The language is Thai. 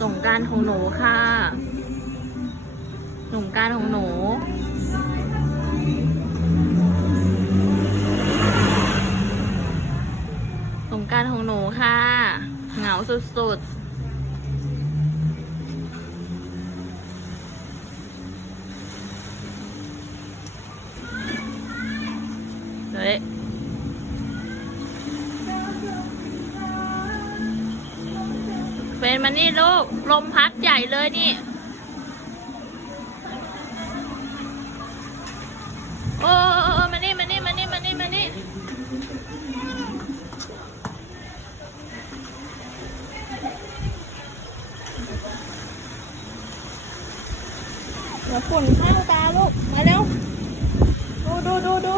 สงการของหนูค่ะสงการของหนูสงการของหนูค่ะ เหงาสุดๆเเป็นมันนี่ลูก ลมพัดใหญ่เลยนี่โอ้โอ้โอ้มานี่มานี่มานี่มานี่มานี่เดี๋ยวฝุ่นเข้าตาลูก มาเร็ว ดูดูดูดู